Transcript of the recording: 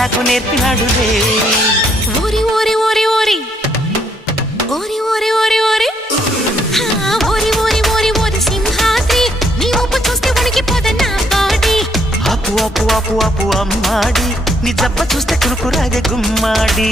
నాకు నేర్పినాడులే. ఓరి ఓరి ఓరి ఓరి ఓరి ఓరి ఓరి ఓరి ఓరి ఓరి ఓరి ఓరి సింహాద్రి నీ ఊపు చూస్తే ఉనికిపోదా నా బాడీ. ఆపు ఆపు ఆపు ఆపు అమ్మాడి నీ జబ్బ చూస్తే కురుకురాగే గుమ్మాడి.